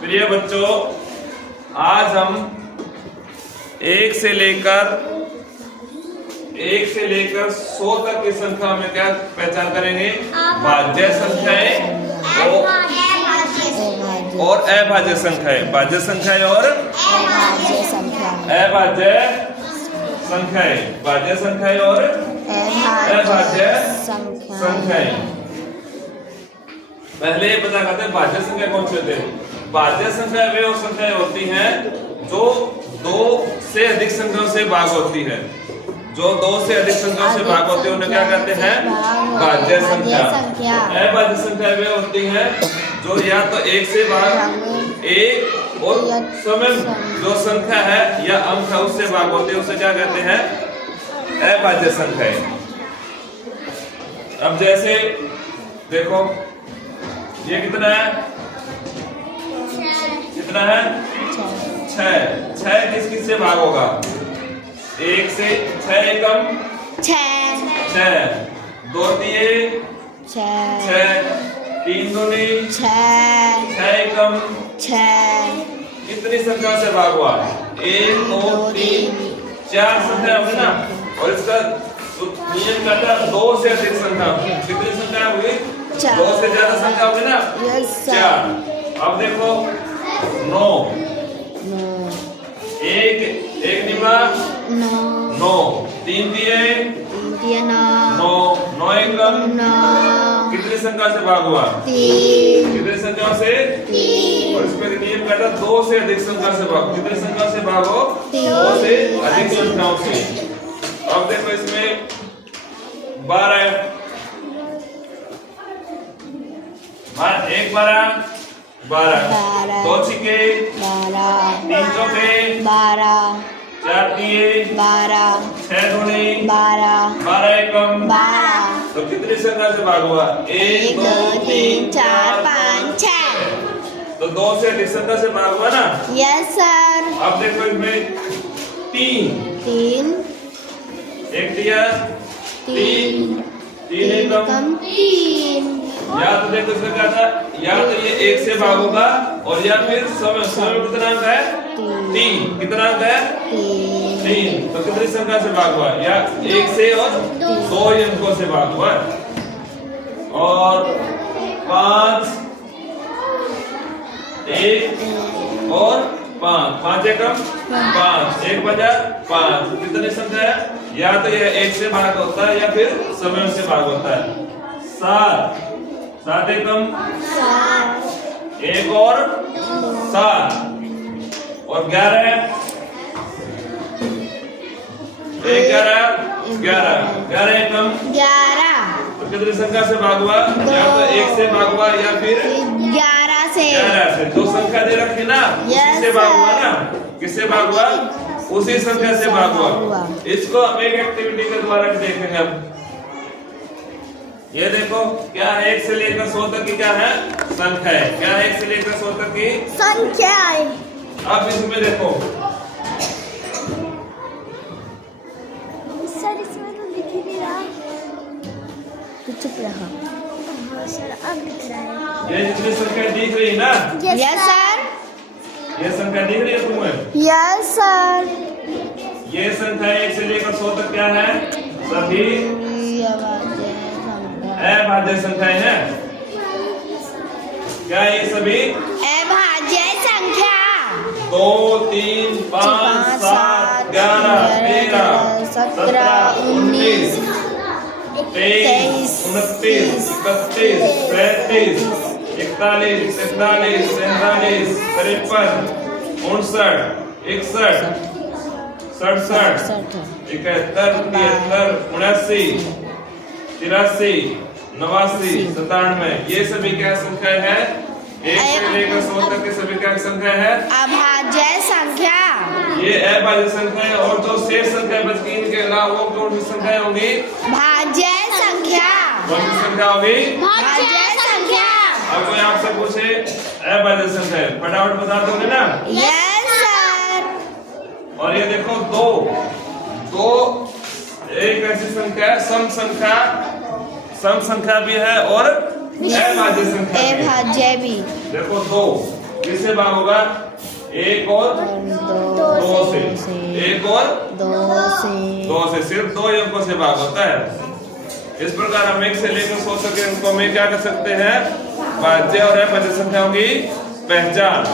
प्रिय बच्चों, आज हम एक से लेकर 100 तक की संख्या में क्या पहचान करेंगे? भाज्य संख्याएं और अभाज्य संख्याएं। भाज्य संख्याएं और अभाज्य संख्याएं। भाज्य संख्याएं और अभाज्य संख्याएं। पहले ये पता करते हैं भाज्य संख्या कौन सी होती है। भाज्य संख्या वे और संख्याएं होती हैं जो 2 से अधिक संख्याओं से भाग होती है। जो 2 से अधिक संख्याओं से भाग होती है उन्हें क्या कहते हैं? भाज्य संख्या। अभाज्य संख्या वे होती हैं जो या तो 1 से भाग 1 और समय जो संख्या है या अंक है उससे भाग होती है, उसे क्या कहते हैं? अभाज्य संख्याएं। अब जैसे देखो, ये कितना है? कितना है? 6 किस किस से भाग होगा? 1 से 6 एकम 6, 2 दिए 6, 3 दूनी 6 एकम 6। कितनी संख्या से भाग हुआ? 1 2 3 4 संख्या हुई ना। और इसका नियम क्या था? 2 से अधिक संख्या। कितनी संख्या हुई? 2 से ज्यादा संख्या होगी ना? 4। अब देखो 9, एक निभा 9, 3 दिए 9 एकम 9। कितनी संख्या से भाग हुआ? 3। कितनी संख्या से? 3। और इसमें नियम क्या था? 2 से अधिक संख्या से भाग। कितनी संख्या से भागो? 2 से अधिक संख्याओं से। अब देखो इसमें 12 है। 1 12 12, 2 छिके 12, 3 चौके 12, 4 दिए 12, 6 दूनी 12, 12 एकम 12। तो कितनी संख्या से भाग हुआ? 1 2 3 4 5 6। तो 2 से अधिक संख्या से भाग हुआ ना? Yes sir. अब देखो इसमें 3 एक दिया 3 एकम 3। या तो देखो इसमें क्या था? या तो ये 1 से भाग होगा और या फिर समय कितना अंक है? 3। कितना अंक है? 3। तो कितनी संख्या से भाग हुआ? या 1 से और 2 अंकों से भाग हुआ। और 5 1 और 5 एकम 5, 1 बजा 5। कितनी संख्या है? या तो यह 1 से भाग होता है या फिर समय से भाग होता है। 7 एकम 1 और 7 और 11 11 एकम 11। तो कितनी संख्या से भाग हुआ? या तो 1 से भाग हुआ या फिर 11 से। जो संख्या दे रखी ना किससे भाग हुआ ना? किससे भाग हुआ? उसी संख्या से भाग हुआ। इसको हम एक एक्टिविटी के द्वारा देखेंगे। अब ये देखो, क्या 1 से लेकर 100 तक की क्या है? संख्या है। क्या 1 से लेकर 100 तक की संख्या है। अब इसमें देखो सर, इसमें तो दिख ही नहीं रहा। तो चुप रहा। हाँ सर, अब दिख रहा है। ये जितनी संख्या दिख रही है ना? Yes sir. ये संख्या दिख रही है तुम्हें? Yes sir. ये संख्या 1 से लेकर 100 तक क्या है? सभी अभाज्य संख्याएं हैं। क्या ये सभी अभाज्य संख्या? 2 3 5 7 11 13 17 19 23 29 31 33 41 42 43 54 59 61 67 71 73 79 89 97। ये सभी क्या संख्या है? 1 से लेकर 100 तक के सभी क्या संख्या है? अभाज्य संख्या। ये अभाज्य संख्या है। और जो शेष संख्या बच गई इनके अलावा वो कौन सी संख्या होंगी? भाज्य संख्या। कौन सी संख्या होगी? भाज्य संख्या। अब कोई आपसे पूछे अभाज्य संख्या, फटाफट बता दोगे ना? Yes sir. और ये देखो 2 एक ऐसी संख्या है, सम संख्या भी है और अभाज्य संख्या भी। अभाज्य भी। देखो 2 किससे भाग होगा? एक और दो से, एक और दो से, सिर्फ 2 अंकों से भाग होता है। इस प्रकार हम 1 से लेकर 100 तक के अंकों में क्या कर सकते हैं? भाज्य और अभाज्य संख्याओं की पहचान।